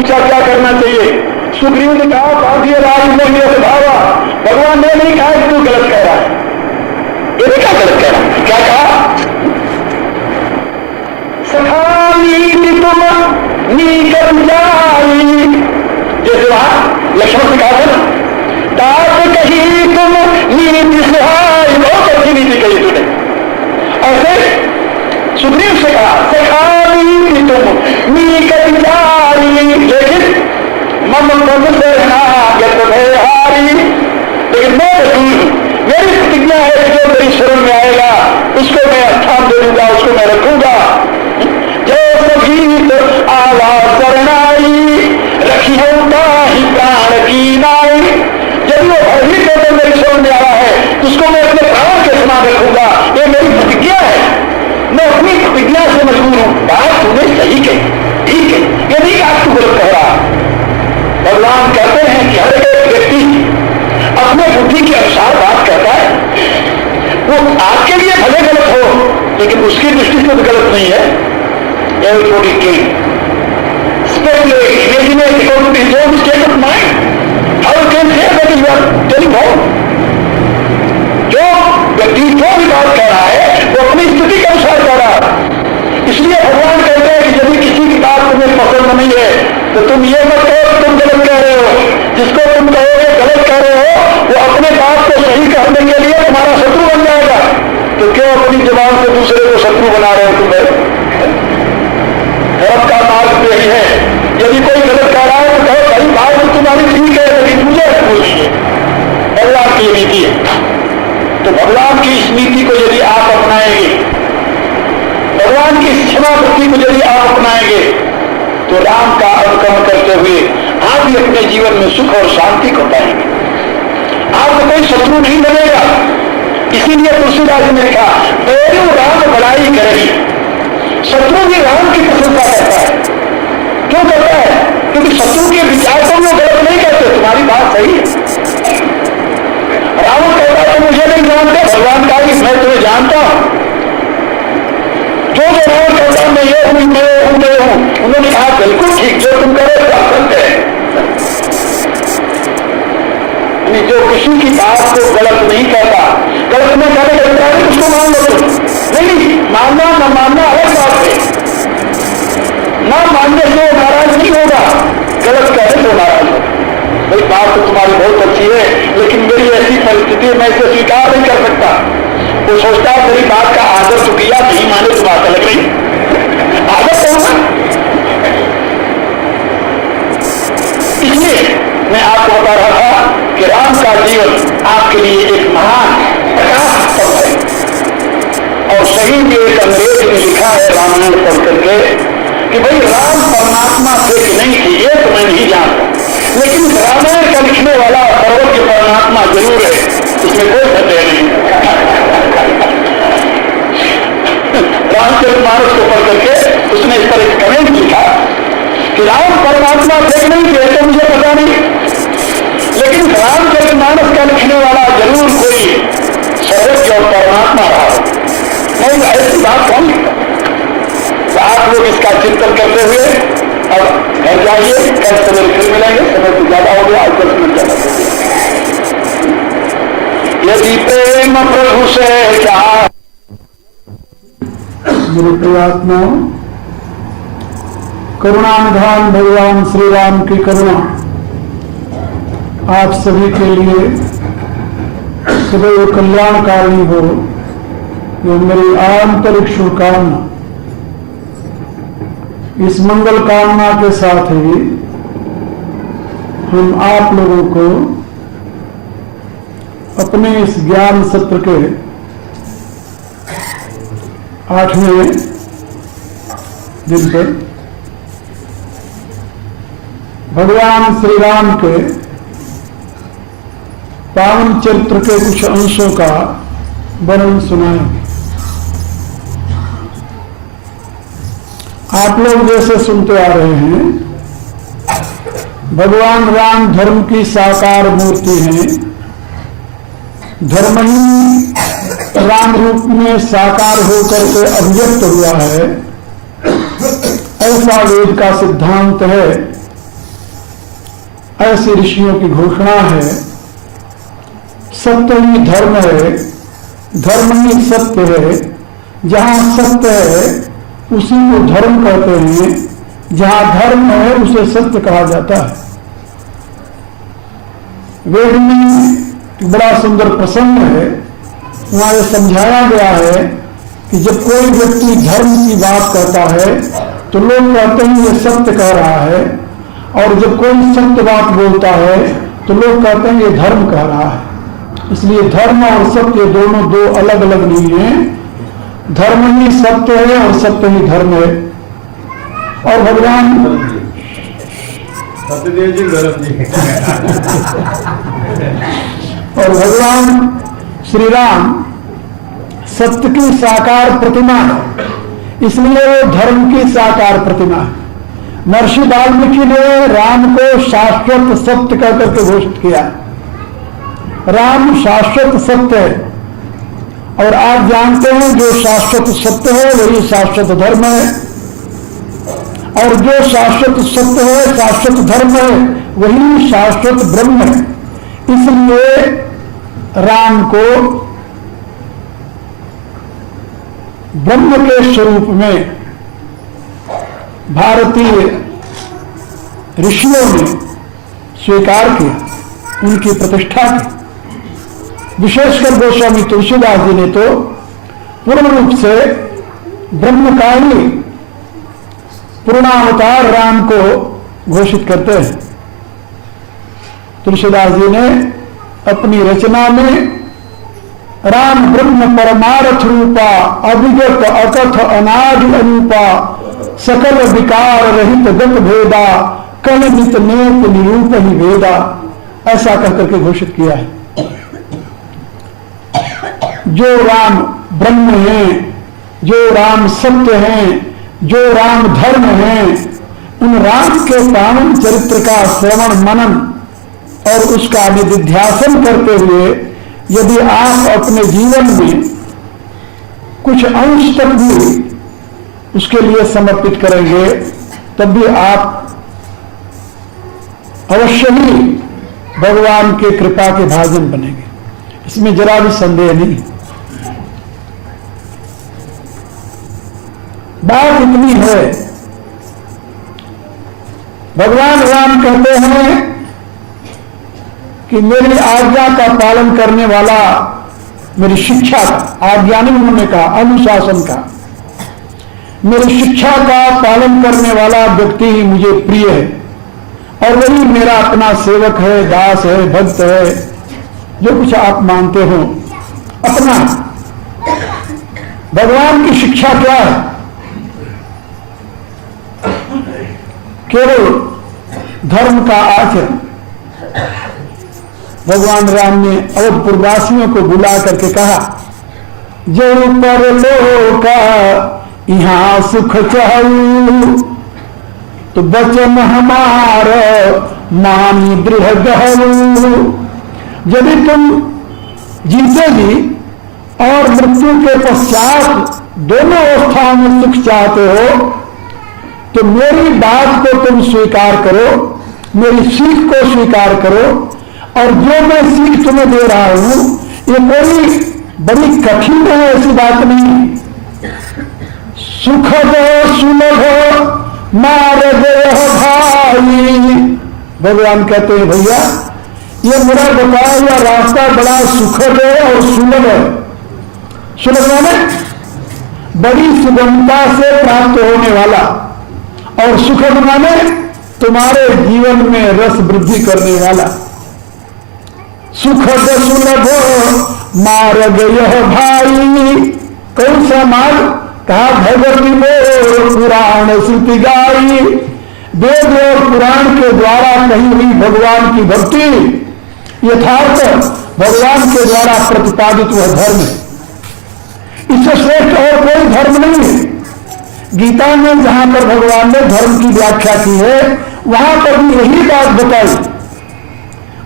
पूछा क्या करना चाहिए? सुग्रीव ने कहा पार्थी राज नहीं भावा, भगवान ने नहीं कहा कि तू गलत कह रहा है। ये क्या गलत कह रहा है? क्या कहा? सखा नीति तुम नीकम जाई, जैसे वहां लक्ष्मण से कहा था ना, तात कही तुम नीति सुहाई, बहुत अच्छी नीति कही तूने। ऐसे सुग्रीव से कहा सखा नीति तुम नीकम जाई, लेकिन मम पद से नागत हारी, लेकिन मैं मेरी प्रतिज्ञा है कि जो मेरी शरण में आएगा उसको मैं स्थान दे दूंगा, उसको मैं रखूंगा। जय सगीत आवाज शरणाई, रखी होता ही प्राण की नाई, यदि वो भयभीत होकर मेरी शरण में आया है उसको मैं अपने प्राण के समान रखूंगा। ये मेरी प्रतिज्ञा है, मैं अपनी प्रतिज्ञा से मजबूर हूं। बात तूने सही कही, ठीक है, ये नहीं आप तू गलत कह रहा। भगवान कहते हैं कि हर एक व्यक्ति अपने बुद्धि के अनुसार बात कहता है, वो आपके लिए भले गलत हो लेकिन उसकी दृष्टि से तो गलत नहीं है। Everybody can speculate, imaginate according to his own state of mind. How you can say that you are telling wrong? जो व्यक्ति जो भी बात कह रहा है वो अपनी स्थिति के अनुसार कह रहा है। इसलिए भगवान कहते हैं कि यदि किसी की बात तुम्हें पसंद नहीं है तो तुम ये मत कहो कि तुम गलत कह रहे हो। जिसको तुम कहोगे गलत कह रहे हो वो अपने बात को सही करने के लिए तुम्हारा शत्रु बन जाएगा। तो क्यों अपनी जबान से दूसरे को शत्रु बना रहे हो तुम्हें? धर्म का मार्ग यही है, यदि कोई गलत कह रहा है तो कहो भाई बात तो तुम्हारी ठीक है लेकिन मुझे बोलिए। भगवान की नीति है। तो भगवान की इस नीति को यदि आप अपनाएंगे, भगवान की क्षमा वृत्ति को यदि आप अपनाएंगे तो राम का अनुकरण करते हुए आप भी अपने जीवन में सुख और शांति को पाएंगे। आपको कोई शत्रु नहीं बनेगा। इसीलिए तुलसीदास ने लिखा मेरू राम बड़ाई करेगी, शत्रु भी राम की प्रशंसा करता है। क्यों करता है? क्योंकि शत्रु के विचार को वो गलत नहीं करते, तुम्हारी बात सही है। रावण कहता है तुम मुझे नहीं जानते, भगवान कहा कि मैं तुम्हें जानता हूं। जो रावण कहता मैं ये हूं, मैं हूं, उन्होंने कहा बिल्कुल ठीक, जो तुम करो क्या करते हैं। जो किसी की बात को गलत नहीं कहता, गलत में कहने लगता है उसको मान लो तुम। नहीं, मानना न मानना अलग बात है। न मानने से नाराज नहीं होगा, गलत कहने से नाराज होगा। भाई बात तो तुम्हारी बहुत अच्छी है लेकिन मेरी ऐसी परिस्थिति मैं इसे स्वीकार नहीं कर सकता। वो सोचता है मेरी बात का आदर तो किया, नहीं माने तो बात अलग नहीं। आदर तो होगा। इसलिए मैं आपको बता रहा था कि राम का जीवन आपके लिए एक महान प्रकाश स्तंभ है। और सही में एक अंग्रेज ने लिखा है रामायण पढ़ करके कि भाई राम परमात्मा थे कि नहीं थे ये तो मैं नहीं जानता, लेकिन रामायण का लिखने वाला सर्वज्ञ परमात्मा जरूर है, इसमें कोई संदेह नहीं। रामचरितमानस को पढ़ करके उसने इस पर एक कमेंट लिखा कि राम परमात्मा थे कि नहीं थे तो मुझे पता नहीं, लेकिन रामचरितमानस का लिखने वाला जरूर कोई सर्वज्ञ और परमात्मा रहा। नहीं ऐसी बात कौन लिखता? तो आप लोग इसका चिंतन करते हुए अब घर जाइए, कल सवेरे फिर मिलेंगे। समय तो ज्यादा हो गया, आज 10 मिनट ज्यादा हो गया। यदि प्रेम प्रभु से क्या मेरे प्रियात्माओं, करुणानिधान भगवान श्री राम की करुणा आप सभी के लिए सदैव कल्याणकारिणी हो, यह मेरी आंतरिक शुभकामना। इस मंगल कामना के साथ ही हम आप लोगों को अपने इस ज्ञान सत्र के 8वें दिन पर भगवान श्री राम के पावन चरित्र के कुछ अंशों का वर्णन सुनाएंगे। आप लोग जैसे सुनते आ रहे हैं, भगवान राम धर्म की साकार मूर्ति हैं। धर्म ही राम रूप में साकार होकर के अभिव्यक्त हुआ है, ऐसा वेद का सिद्धांत है। ऐसे ऋषियों की घोषणा है। सत्य ही धर्म है, धर्म ही सत्य है। जहां सत्य है उसी को धर्म कहते हैं, जहां धर्म है उसे सत्य कहा जाता है। वेद में बड़ा सुंदर प्रसंग है, वहां यह समझाया गया है कि जब कोई व्यक्ति धर्म की बात करता है तो लोग कहते हैं ये सत्य कह रहा है, और जब कोई सत्य बात बोलता है तो लोग कहते हैं ये धर्म कह रहा है। इसलिए धर्म और सत्य दोनों दो अलग अलग नहीं है। धर्म ही सत्य है और सत्य ही धर्म है। और भगवान सत्यदेव जी धर्म जी और भगवान श्री राम सत्य की साकार प्रतिमा है, इसलिए वो धर्म की साकार प्रतिमा है। महर्षि वाल्मीकि ने राम को शाश्वत सत्य कहकर के घोषित किया। राम शाश्वत सत्य है, और आप जानते हैं जो शाश्वत सत्य है वही शाश्वत धर्म है, और जो शाश्वत सत्य है शाश्वत धर्म है वही शाश्वत ब्रह्म है। इसलिए राम को ब्रह्म के स्वरूप में भारतीय ऋषियों ने स्वीकार किया, उनकी प्रतिष्ठा की। विशेषकर गोस्वामी तुलसीदास जी ने तो पूर्ण रूप से ब्रह्मकाली पूर्णावतार राम को घोषित करते हैं। तुलसीदास जी ने अपनी रचना में राम ब्रह्म परमार्थ रूपा अभिगत अकथ अनादि अरूपा सकल विकार रहित गत भेदा कण नित नेत निरूप ही वेदा, ऐसा कहकर के घोषित किया है। जो राम ब्रह्म हैं, जो राम सत्य हैं, जो राम धर्म हैं, उन राम के पावन चरित्र का श्रवण मनन और उसका निधिध्यासन करते हुए यदि आप अपने जीवन में कुछ अंश तक भी उसके लिए समर्पित करेंगे तब भी आप अवश्य ही भगवान के कृपा के भाजन बनेंगे, इसमें जरा भी संदेह नहीं। बात इतनी है, भगवान राम कहते हैं कि मेरी आज्ञा का पालन करने वाला, मेरी शिक्षा का, आज्ञा नहीं उन्होंने कहा, अनुशासन का, मेरी शिक्षा का पालन करने वाला व्यक्ति ही मुझे प्रिय है, और वही मेरा अपना सेवक है, दास है, भक्त है, जो कुछ आप मानते हो अपना। भगवान की शिक्षा क्या है? केवल धर्म का आचरण। भगवान राम ने अवधपुरवासियों को बुला करके कहा, जो परलोक यहाँ सुख चाहू तो बचन हमार मानी दृढ़ गहू। यदि तुम जीते भी और मृत्यु के पश्चात दोनों अवस्थाओं में सुख चाहते हो तो मेरी बात को तुम स्वीकार करो, मेरी सीख को स्वीकार करो, और जो मैं सीख तुम्हें दे रहा हूं ये कोई बड़ी कठिन है, ऐसी बात नहीं। सुख दो सुलभ मार्ग भाई, भगवान कहते हैं भैया ये मेरा बताया हुआ रास्ता बड़ा सुखद है और सुलभ है। सुलभ माने बड़ी सुगमता से प्राप्त होने वाला, और सुखद माने तुम्हारे जीवन में रस वृद्धि करने वाला। सुखद सुलभ मार्ग यह भाई, कौन सा मार्ग? कहा भगवती में पुराण श्रुति गाई, वेद और पुराण के द्वारा कही हुई भगवान की भक्ति यथार्थ भगवान के द्वारा प्रतिपादित वह धर्म है। इससे श्रेष्ठ और कोई धर्म नहीं है। गीता में जहां पर भगवान ने धर्म की व्याख्या की है वहां पर भी यही बात बताई,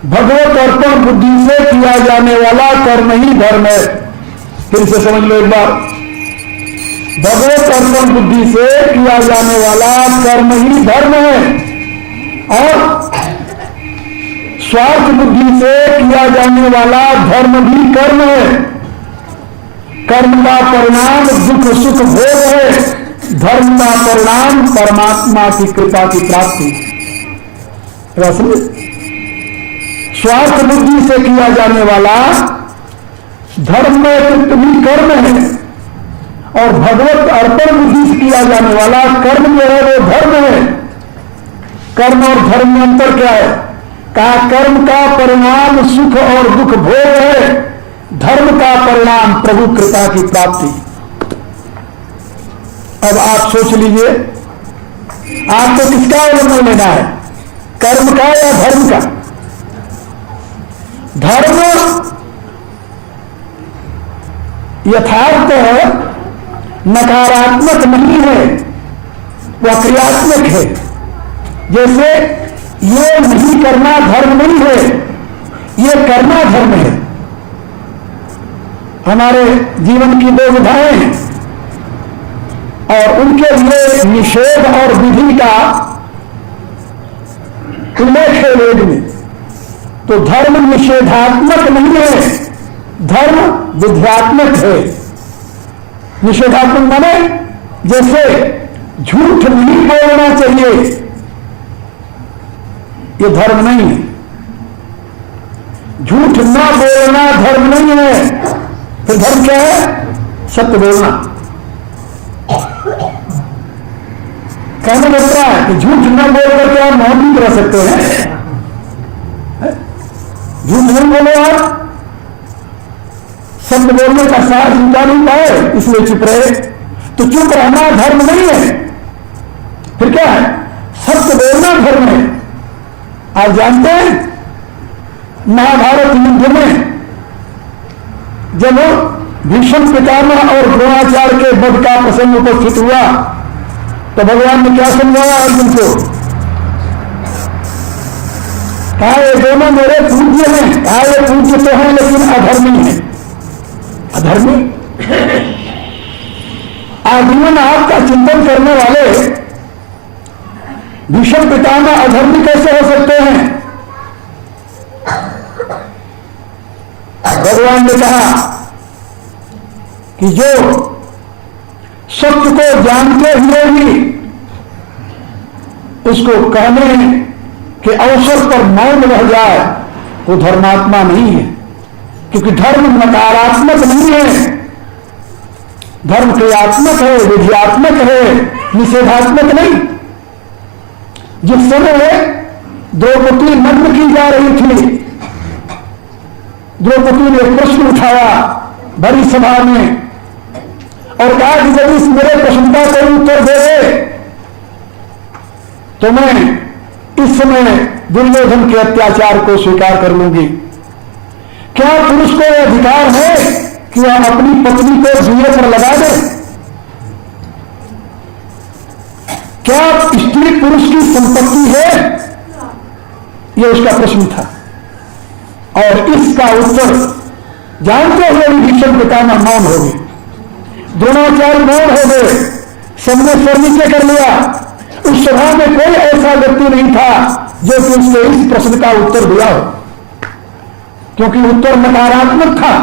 भगवत अर्पण बुद्धि से किया जाने वाला कर्म ही धर्म है। फिर से समझ लो एक बार, भगवत अर्पण बुद्धि से किया जाने वाला कर्म ही धर्म है। और स्वार्थ बुद्धि से किया जाने वाला धर्म भी कर्म है। कर्म का परिणाम दुख सुख भोग है, धर्म का परिणाम परमात्मा की कृपा की प्राप्ति। स्वार्थ बुद्धि से किया जाने वाला धर्म में भी कर्म है, और भगवत अर्पण बुद्धि से किया जाने वाला कर्म जो है वो धर्म है। कर्म और धर्म में अंतर क्या है? कहा कर्म का परिणाम सुख और दुख भोग है, धर्म का परिणाम प्रभु कृपा की प्राप्ति। अब आप सोच लीजिए, आपको किसका अवलंबन लेना है, कर्म का या धर्म का? धर्म यथार्थ है, नकारात्मक नहीं है, वह क्रियात्मक है। जैसे ये नहीं करना धर्म नहीं है, ये करना धर्म है। हमारे जीवन की दो विधाएं हैं और उनके लिए निषेध और विधि का उल्लेख है वेद में। तो धर्म निषेधात्मक नहीं है, धर्म विध्यात्मक है। निषेधात्मक माने जैसे झूठ नहीं बोलना चाहिए, ये धर्म नहीं है। झूठ ना बोलना धर्म नहीं है, फिर धर्म क्या है? सत्य बोलना। कहने लगता है कि झूठ न बोल करके आप मौन नहीं रह सकते हैं। झूठ नहीं बोले आप, सत्य बोलने का साथ जुटा नहीं पाए, इसलिए चुप रहे। तो चुप रहना धर्म नहीं है, फिर क्या है? सत्य बोलना धर्म है। आप जानते हैं महाभारत युद्ध में जब भीष्म पितामह और द्रोणाचार्य के वध का प्रसंग उपस्थित हुआ तो भगवान ने क्या समझाया अर्जुन को? कहा ये दोनों मेरे पूज्य हैं। कहा ये पूज्य तो हैं लेकिन अधर्मी हैं। अधर्मी? आजीवन आपका चिंतन करने वाले भीष्म पितामह अधर्मी कैसे हो सकते हैं? भगवान ने कहा कि जो सत्य को जानते हुए भी उसको कहने के अवसर पर मौन रह जाए वो धर्मात्मा नहीं है। क्योंकि धर्म नकारात्मक नहीं है, धर्म क्रियात्मक है, विधियात्मक है, निषेधात्मक नहीं। जिस समय द्रौपदी नग्न की जा रही थी, द्रौपदी ने प्रश्न उठाया भरी सभा में और कहा कि यदि इस मेरे प्रश्न का कोई उत्तर दे तो मैं इस समय दुर्योधन के अत्याचार को स्वीकार कर लूंगी। क्या पुरुष को यह अधिकार है कि वह अपनी पत्नी को जुए पर लगा दे? क्या स्त्री पुरुष की संपत्ति है? यह उसका प्रश्न था। और इसका उत्तर जानते हुए भी भीष्म पितामह मौन हो गए, द्रोणाचार्य मौन हो गए, सबने सर नीचे कर लिया। उस सभा में कोई ऐसा व्यक्ति नहीं था जो कि उसने इस प्रश्न का उत्तर दिया हो, क्योंकि उत्तर नकारात्मक था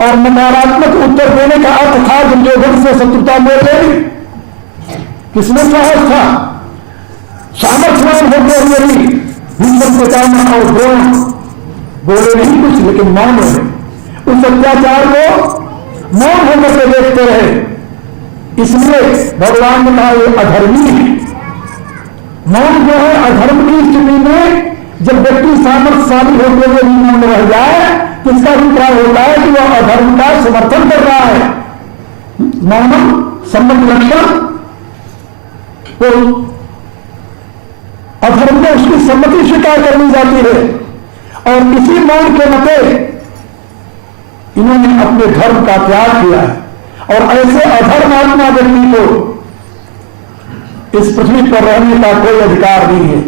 और नकारात्मक उत्तर देने का अर्थ था दुर्योधन से शत्रुता मोल लेनी। किसमें साहस था? सामर्थ्यवान होते हुए भी भीष्म पितामह और द्रोण बोले नहीं कुछ, लेकिन मौन रहे। उस अत्याचार को मौन होकर के देखते रहे। इसलिए भगवान ने कहा ये अधर्मी है। मौन जो है अधर्म की स्थिति में जब व्यक्ति सामर्थ्यशाली होते हुए भी मौन रह जाए तो इसका अभिप्राय होता है कि वह अधर्म का समर्थन कर रहा है। मौनम संबंध लक्षण, तो अधर्म में उसकी सम्मति स्वीकार करनी जाती है। और इसी मौन के मते इन्होंने अपने धर्म का त्याग किया है। और ऐसे अधर्मात्मा व्यक्ति को इस पृथ्वी पर रहने का कोई अधिकार नहीं है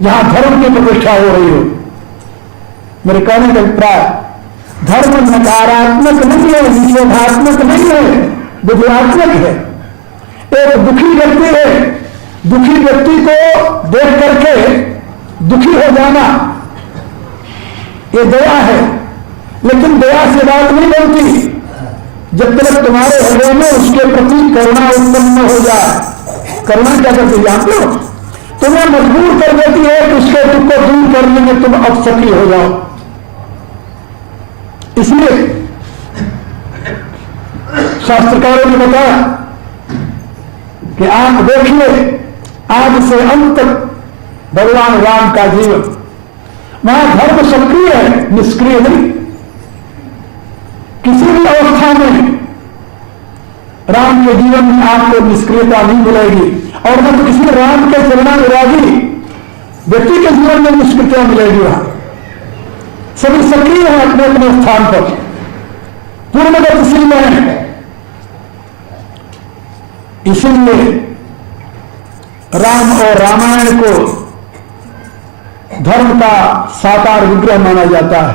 जहां धर्म की प्रतिष्ठा हो रही हो। मेरे कहने का अभिप्राय, धर्म नकारात्मक नहीं है, निषेधात्मक नहीं है, विधियात्मक है। एक दुखी व्यक्ति है, दुखी व्यक्ति को देख करके दुखी हो जाना ये दया है, लेकिन दया से बात नहीं बनती जब तक तुम्हारे हृदय में उसके प्रति करुणा उत्पन्न न हो जाए। करुणा क्या करती है जानते हो? तुम्हें मजबूर कर देती है कि उसके दुख को दूर करने में तुम अब सक्रिय हो जाओ। इसलिए शास्त्रकारों ने बताया कि आप देखिए आज से अंत तक भगवान राम का जीवन, वहां धर्म सक्रिय है, निष्क्रिय नहीं। किसी भी अवस्था में राम के जीवन में आपको निष्क्रियता नहीं मिलेगी, और न तो किसी राम के चरणानुरागी व्यक्ति के जीवन में निष्क्रियता मिलेगी। वहां सभी सक्रिय हैं अपने अपने स्थान पर, पूर्ण गतिशील हैं। इसीलिए राम और रामायण को धर्म का साकार विग्रह माना जाता है।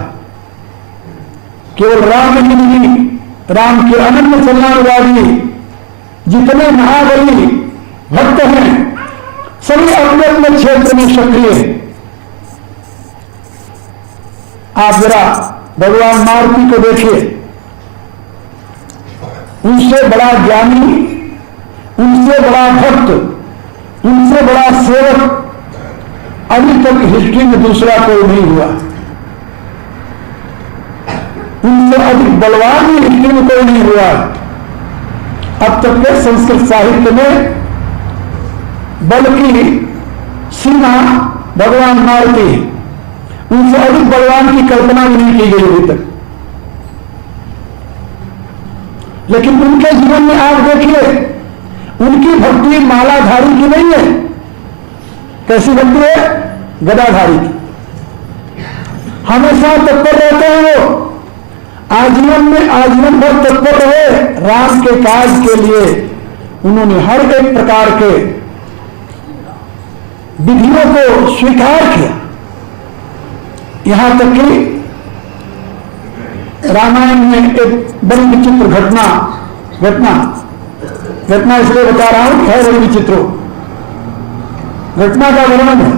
केवल राम ही नहीं, राम के अनन्य चरणानुरागी जितने महाबली भक्त हैं सभी अपने अपने क्षेत्र में सक्रिय हैं। आप जरा भगवान मारुति को देखिए, उनसे बड़ा ज्ञानी, उनसे बड़ा भक्त, उनसे बड़ा सेवक अभी तक हिस्ट्री में दूसरा कोई नहीं हुआ। उनसे अधिक बलवान भी हिस्ट्री में कोई नहीं हुआ। अब तक के संस्कृत साहित्य में बल की सीमा भगवान मारुति है, उनसे अधिक बलवान की कल्पना भी नहीं की गई अभी तक। लेकिन उनके जीवन में आप देखिए, उनकी भक्ति मालाधारी की नहीं है। कैसी भक्ति है? गदाधारी की। हमेशा तत्पर रहते हैं वो, आजीवन में आजीवन भर तत्पर रहे राम के काज के लिए। उन्होंने हर एक प्रकार के विधियों को स्वीकार किया, यहां तक कि रामायण में एक बड़ी विचित्र घटना इसलिए बता रहा हूं कि है बड़ी विचित्र घटना का वर्णन है।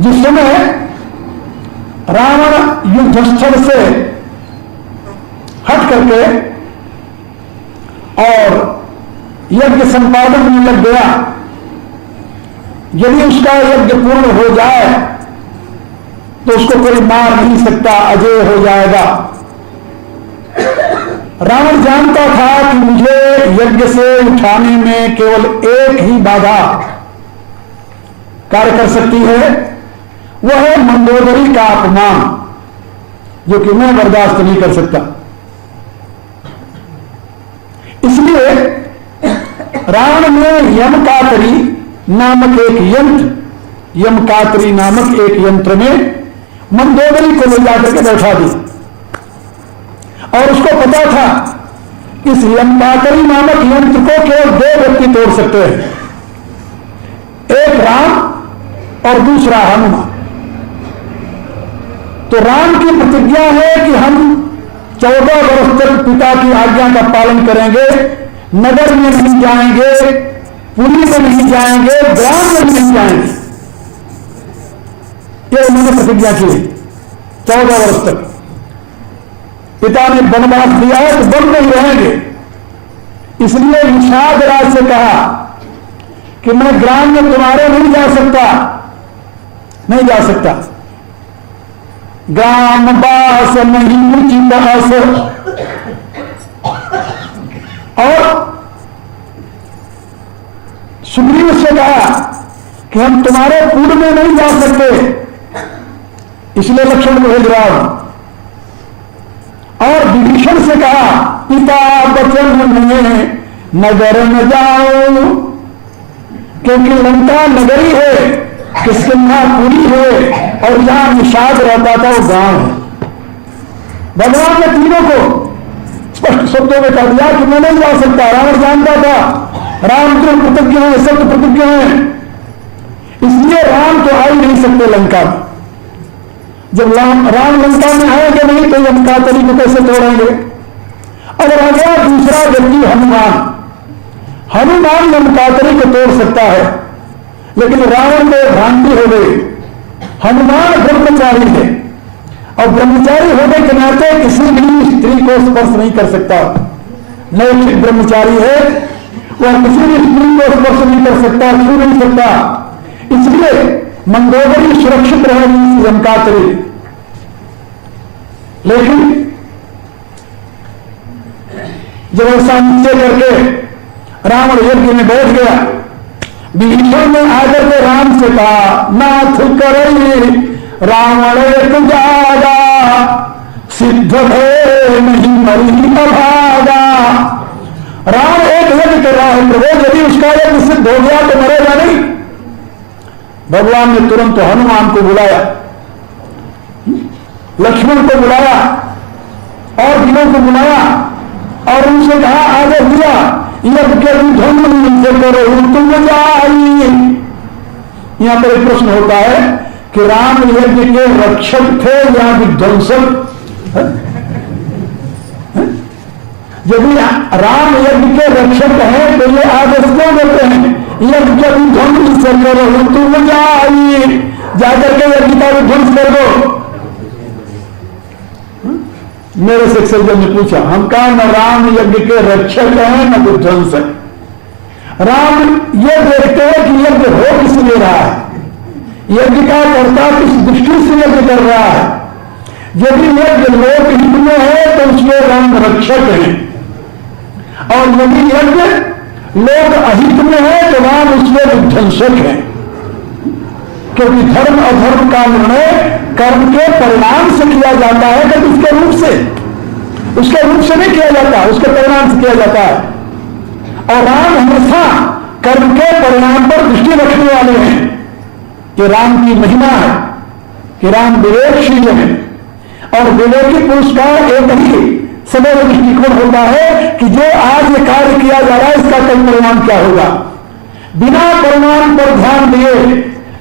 जिस समय रावण युद्धस्थल से हट करके और यज्ञ संपादन में लग गया, यदि उसका यज्ञ पूर्ण हो जाए तो उसको कोई मार नहीं सकता, अजय हो जाएगा। रावण जानता था कि मुझे यज्ञ से उठाने में केवल एक ही बाधा कार्य कर सकती है, वह है मंदोदरी का अपमान, जो कि मैं बर्दाश्त नहीं कर सकता। इसलिए रावण ने यमकातरी नामक एक यंत्र में मंदोदरी को ले जाकर के बैठा दी। और उसको पता था इस यमकातरी नामक यंत्र को केवल दो व्यक्ति तोड़ सकते हैं, एक राम और दूसरा हनुमान। तो राम की प्रतिज्ञा है कि हम 14 वर्ष तक पिता की आज्ञा का पालन करेंगे, नगर में नहीं जाएंगे, पुरी में नहीं जाएंगे, ग्राम में नहीं जाएंगे। ये उन्होंने प्रतिज्ञा की 14 वर्ष तक। पिता ने वनवास दिया है तो वन में ही रहेंगे। इसलिए निषाद राज से कहा कि मैं ग्राम में तुम्हारे नहीं जा सकता, ग्राम बास नहीं उचित आस। और सुग्रीव से कहा कि हम तुम्हारे पूर्व में नहीं जा सकते, इसलिए लक्ष्मण को भेज रहा हूं। और विभीषण से कहा पिता वचन में नगर न जाओ, क्योंकि लंका नगरी है, किष्किंधापुरी है, और जहां निषाद रहता था वो गांव है। भगवान ने तीनों को स्पष्ट शब्दों में कह दिया कि मैं नहीं जा सकता। रावण जानता था राम दृढ़ प्रतिज्ञ है, सत्य प्रतिज्ञ है, इसलिए राम तो आ ही नहीं सकते लंका में। जब राम लंका में आएंगे नहीं तो यमकातरी को कैसे तोड़ेंगे? अगर आ गया दूसरा व्यक्ति हनुमान यमकातरी को तोड़ सकता है, लेकिन रावण को भ्रांति हो गई। हनुमान ब्रह्मचारी है और ब्रह्मचारी होने के नाते किसी भी स्त्री को स्पर्श नहीं कर सकता। नैतिक ब्रह्मचारी है, वह किसी भी स्त्री को स्पर्श नहीं कर सकता, छू नहीं सकता। इसलिए मंदोदरी सुरक्षित रहेगी जनकातरी। लेकिन जब ऐसा नीचे करके रावण यज्ञ में बैठ गया, विभीषण ने आकर के राम से कहा, नाथ करई रावण एक जागा, सिद्ध भय नहीं मरी अभागा। राम एक यज्ञ कर रहा है प्रभु, यदि उसका यज्ञ सिद्ध हो गया तो मरेगा नहीं। भगवान ने तुरंत हनुमान को बुलाया, लक्ष्मण को बुलाया और वीरों को बुलाया और उनसे कहा, आगे दिया यज्ञ के ध्वनि से करो तुम जाई। यहां पर एक प्रश्न होता है कि राम यज्ञ के रक्षक थे या विध्वंसक? यदि राम यज्ञ के रक्षक हैं तो ये आदेश क्यों देते हैं, यज्ञ के ध्वनि से करो तुम जाई, जाकर के यज्ञ का विध्वंस कर दो। मेरे से सज्जन ने पूछा, हम कहा न राम यज्ञ के रक्षक हैं न विध्वंसक। राम ये देखते हैं कि यज्ञ हो किस लिए रहा है, यज्ञ का कर्ता किस दृष्टि से यज्ञ कर रहा है। यदि यज्ञ लोक हित में है तो उसमें राम रक्षक है, और यदि यज्ञ लोक अहित में है तो राम उसमें विध्वंसक है। क्योंकि धर्म अधर्म का निर्णय कर्म के परिणाम से किया जाता है, कभी उसके रूप से नहीं किया जाता, उसके परिणाम से किया जाता है। और राम हमेशा कर्म के परिणाम पर दृष्टि रखने वाले हैं कि राम की महिमा है कि राम विवेकशील है। और विवेकी पुरुष का एक ही समय दृष्टिकोण होता है कि जो आज ये कार्य किया जा रहा है इसका कल परिणाम क्या होगा। बिना परिणाम पर ध्यान दिए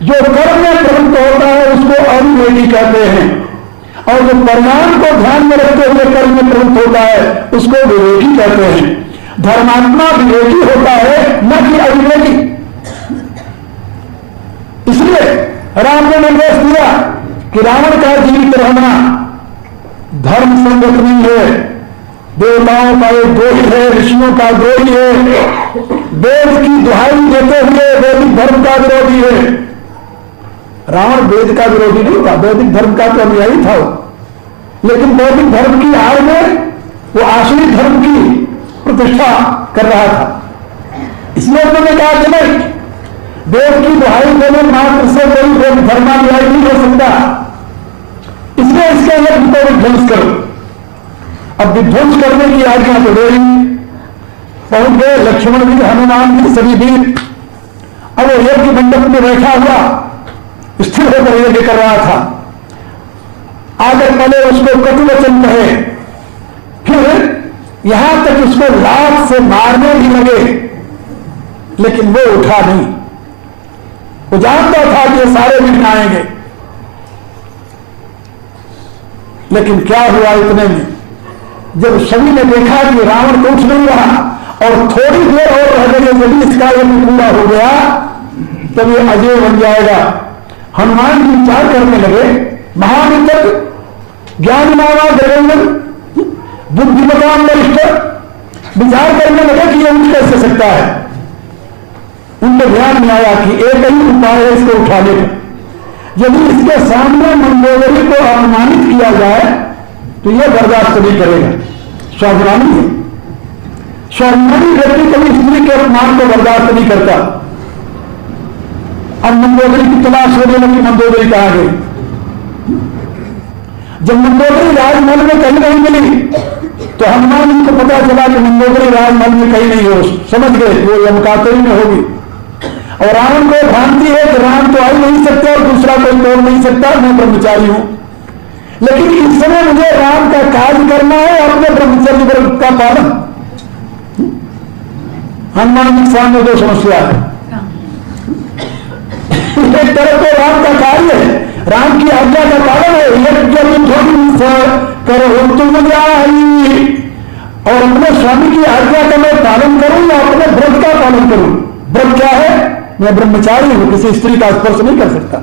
जो कर्म में प्रवृत्त होता है उसको अविवेकी कहते हैं, और जो परिणाम को ध्यान में रखते हुए कर्म में प्रवृत्त होता है उसको विवेकी कहते हैं। धर्मात्मा विवेकी होता है न कि अविवेकी। इसलिए राम ने निर्देश दिया कि रावण का जीवित रहना धर्म संगत नहीं है, देवताओं का एक द्रोही है, ऋषियों का द्रोही है, वेद की दुहाई देते हुए वैदिक धर्म का विरोधी है। रावण वेद का विरोधी नहीं था, वैदिक धर्म का तो अनुयायी था, लेकिन वैदिक धर्म की आड़ में वो आसुरी धर्म की प्रतिष्ठा कर रहा था। इसलिए उन्होंने कहा कि नहीं, वेद की दुहाई देने मात्र से कोई वेद धर्मानुयायी नहीं हो सकता, इसलिए इसके यज्ञ को विध्वंस करो। अब विध्वंस करने की आज्ञा तो दे रही, पहुंच गए लक्ष्मण भी, हनुमान भी, सभी भी। अब वो यज्ञ मंडप में बैठा हुआ स्थिर होकर यज्ञ कर रहा था। आगे पहले उसको कटु वचन कहे, फिर यहां तक उसको लात से मारने भी लगे, लेकिन वो उठा नहीं। वो जानता था कि ये सारे विघ्न आएंगे। लेकिन क्या हुआ इतने में, जब सभी ने देखा कि रावण तो उठ नहीं रहा और थोड़ी देर और रह गई, यदि इसका यज्ञ पूरा हो गया तब ये अजय बन जाएगा। हनुमान जी विचार करने लगे, महावितक ज्ञानमाना देवेंद्र बुद्धिमतान वरिष्ठ, विचार करने लगे कि ये उठ कैसे सकता है। उनके ध्यान में आया कि एक ही उपाय है इसको उठाने का, यदि इसके सामने मंदोदरी को अपमानित किया जाए तो यह बर्दाश्त नहीं करेगा। स्वाभिमानी है, स्वाभिमानी व्यक्ति कभी स्त्री के अपमान को बर्दाश्त नहीं करता। अब मंदोदरी की तलाश होने लगी, मंदोदरी कहाँ गई। जब मंदोदरी राजमहल में कहीं नहीं मिली तो हनुमान जी को पता चला कि मंदोदरी राजमहल में कहीं नहीं हो, समझ गए वो यमकातरी में होगी। और रावण को भ्रांति है कि राम तो आ ही नहीं सकते और दूसरा कोई तोड़ नहीं सकता, मैं ब्रह्मचारी हूं। लेकिन इस समय मुझे राम का कार्य करना है, अपने ब्रह्मचर्य का पालन। हनुमान जी के सामने दो समस्या है। एक तरफ तो राम का कार्य है, राम की आज्ञा का पालन है, यज्ञ करो तुम जाई, और अपने स्वामी की आज्ञा का मैं पालन करूं या अपने व्रत का पालन करूं। व्रत क्या है? मैं ब्रह्मचारी हूं, किसी स्त्री का स्पर्श नहीं कर सकता।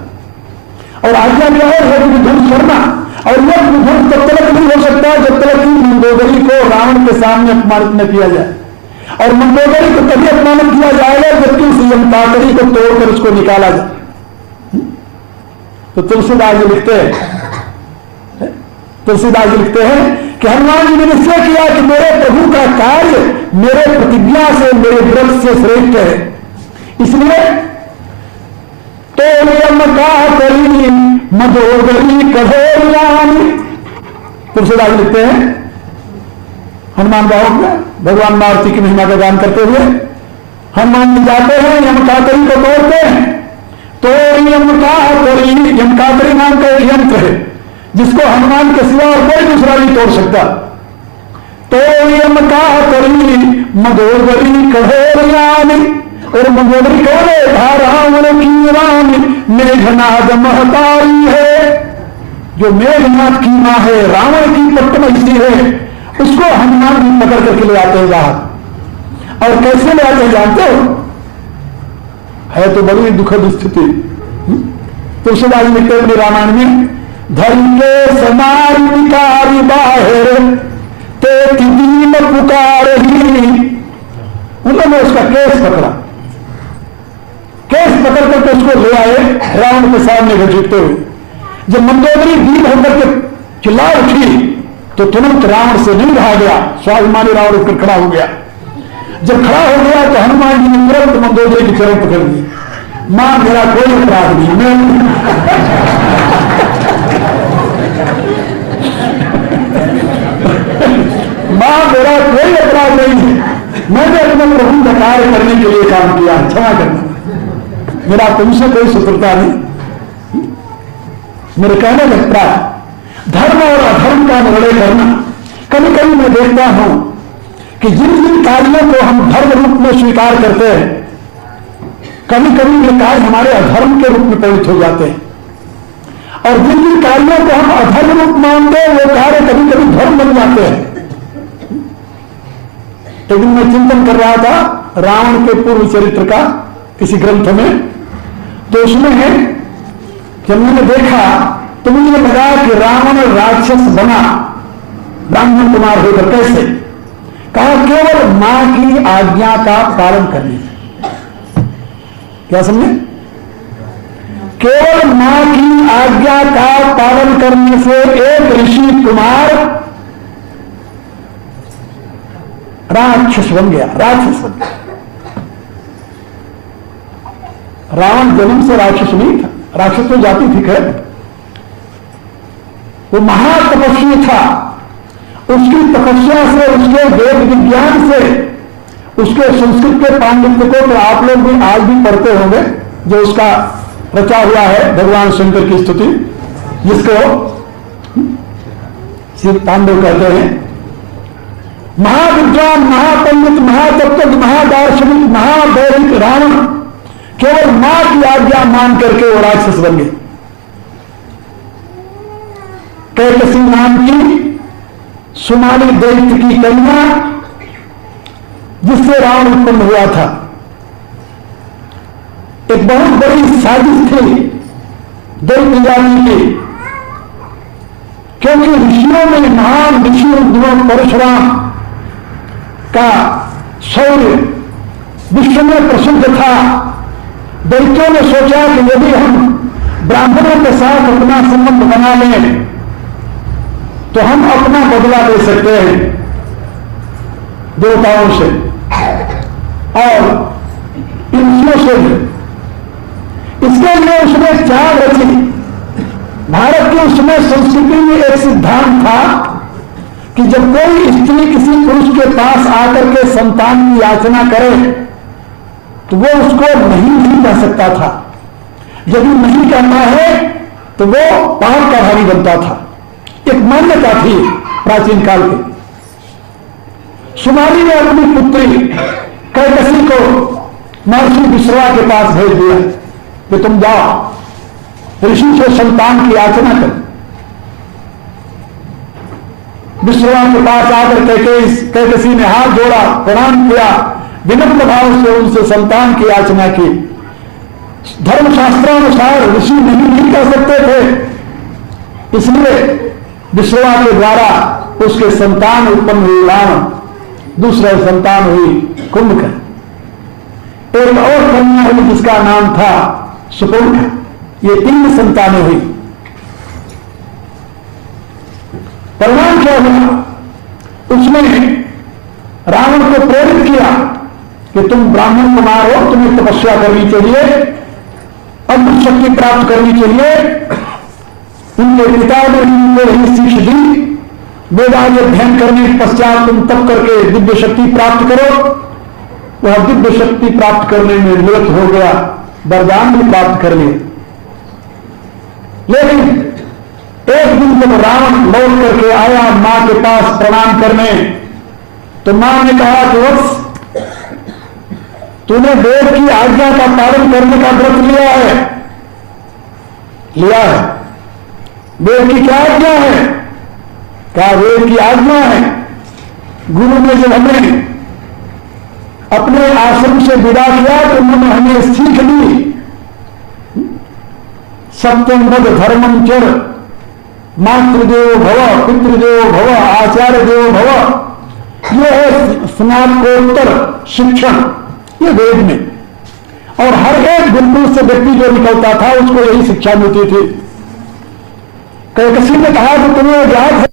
और आज्ञा क्या है कि विध्वंस करना, और यह विध्वंस तब तक नहीं हो सकता जब तक कि मंदोदरी को रावण के सामने अपमानित न किया जाए। और मंदोदरी को तभी अपमानित किया जाएगा जबकि उस यमकातरी को तोड़कर उसको निकाला जाए। तो तुलसीदास जी लिखते हैं कि हनुमान जी ने निश्चय किया कि मेरे प्रभु का कार्य मेरे प्रतिज्ञा से, मेरे व्रत से श्रेष्ठ है, इसलिए तो यमकातरी मदोदरी कठोरियानी। तुलसीदास लिखते हैं हनुमान बाहुक में भगवान मारुति की महिमा का गान करते हुए, हनुमान जी जाते हैं यमकातरी को तोड़ते हैं। तो यमकातरी नाम का एक यंत्र है जिसको हनुमान के सिवा और कोई दूसरा नहीं तोड़ सकता। तो यमकातरी मदोदरी कठोरियानी, और मंदोदरी कौन है? रावण की रानी मेघनाद महतारी है, जो मेघनाथ की मां है, रावण की पट्टमहिषी है, उसको हनुमान भी पकड़ करके ले आते हैं बाहर। और कैसे ले आते हैं जानते हो? है तो बड़ी दुखद स्थिति। तुलसीदास लिखते हैं अपने रामायण में, धर्म के समार विकारी बाहर ते दीन पुकार ही। उन्होंने उसका केस पकड़ा, केस पकड़ करके उसको ले आए रावण के सामने घसीटते हुए। जब मंदोदरी दीन होकर के चिल्ला उठी तो तुरंत रावण से नहीं रहा गया, स्वाभिमानी रावण उठकर खड़ा हो गया। जब खड़ा हो गया तो हनुमान जी ने तुरंत मंदोदरी की चरण पकड़ ली। मां मेरा कोई अपराध नहीं, मां मेरा कोई अपराध नहीं है, मैंने अपने प्रभु का कार्य करने के लिए काम किया, क्षमा करना, मेरा तुमसे कोई शत्रुता नहीं। मेरे कहने लगता है धर्म और अधर्म का निर्णय करना। कभी कभी मैं देखता हूं कि जिन जिन कार्यों को हम धर्म रूप में स्वीकार करते हैं, कभी कभी ये कार्य हमारे अधर्म के रूप में परिणत हो जाते हैं, और जिन जिन कार्यों को हम अधर्म रूप मानते हैं वो कार्य कभी कभी धर्म बन जाते हैं। एक दिन मैं चिंतन कर रहा था रावण के पूर्व चरित्र का किसी ग्रंथ में, तो उसमें जब मैंने देखा तो मुझे लगा कि रावण राक्षस बना ब्राह्मण कुमार होकर कैसे? कहा केवल मां की आज्ञा का पालन करने से। क्या समझे? केवल मां की आज्ञा का पालन करने से एक ऋषि कुमार राक्षस बन गया, राक्षस बन गया। रावण जन्म से राक्षस नहीं था, राक्षस तो जाति थी खैर, वो महातपस्वी था। उसकी तपस्या से, उसके वेद विज्ञान से, उसके संस्कृत के पांडित्य को तो आप लोग भी आज भी पढ़ते होंगे, जो उसका रचा हुआ है भगवान शंकर की स्तुति, जिसको शिव तांडव कहते हैं। महाविद्वान, महापंडित, महातत्व, महादार्शनिक, महादैविक रावण केवल मां की आज्ञा मान करके वो राक्षस बन गए। कैकसी नाम की सुमाली दैत्य की कन्या जिससे रावण उत्पन्न हुआ था, एक बहुत बड़ी साजिश थी दैत्य जाति की, क्योंकि ऋषियों में महान ऋषि परशुराम का शौर्य विश्व में प्रसिद्ध था। दैत्यों ने सोचा कि यदि हम ब्राह्मणों के साथ अपना संबंध बना लें तो हम अपना बदला ले सकते हैं देवताओं से और ऋषियों से भी। इसके लिए उसने चाल रची। भारत की उसमें संस्कृति में एक सिद्धांत था कि जब कोई स्त्री किसी पुरुष के पास आकर के संतान की याचना करे तो वो उसको नहीं कह सकता था। यदि नहीं कहना है तो वो पाप का भारी बनता था। एक मान्यता थी प्राचीन काल की। सुमाली ने अपनी पुत्री कैकसी को महर्षि विश्रवा के पास भेज दिया कि तुम जाओ ऋषि से संतान की याचना करो। विश्रवा के पास आकर कैकसी ने हाथ जोड़ा, प्रणाम किया, विनम्र भाव से उनसे संतान की याचना की। धर्मशास्त्रानुसार ऋषि नहीं कर सकते थे, इसलिए विश्रवा के द्वारा उसके संतान उत्पन्न हुई रावण, दूसरा संतान हुई कुंभकर्ण, एक और कन्या हुई जिसका नाम था सुपर्णा। ये 3 संतानें हुई। परिणाम क्या हुआ? उसने रावण को प्रेरित किया कि तुम ब्राह्मण कुमार हो, तुम्हें तपस्या करनी चाहिए, अद्भुत शक्ति प्राप्त करनी चाहिए। उनके पिता ने उनको यही सीख दी, वेदांत अध्ययन करने के पश्चात तुम तप करके दिव्य शक्ति प्राप्त करो। वह दिव्य शक्ति प्राप्त करने में निरत हो गया, वरदान भी प्राप्त कर लिया। लेकिन एक दिन जब रावण लौट करके आया मां के पास प्रणाम करने, तो मां ने कहा कि वत्स, तूने वेद की आज्ञा का पालन करने का व्रत लिया है। वेद की क्या आज्ञा है? क्या वेद की आज्ञा है? गुरु ने जब हमें अपने आश्रम से विदा किया तो उन्होंने हमें सीख दी, सत्यम वद धर्मम चर, मातृदेवो भव, पितृदेवो भव, आचार्य देवो भव। यह है स्नातकोत्तर शिक्षण, ये वेद में। और हर एक गुरुकुल से व्यक्ति जो निकलता था उसको यही शिक्षा मिलती थी। किसी ने कहा कि तुम्हें याद है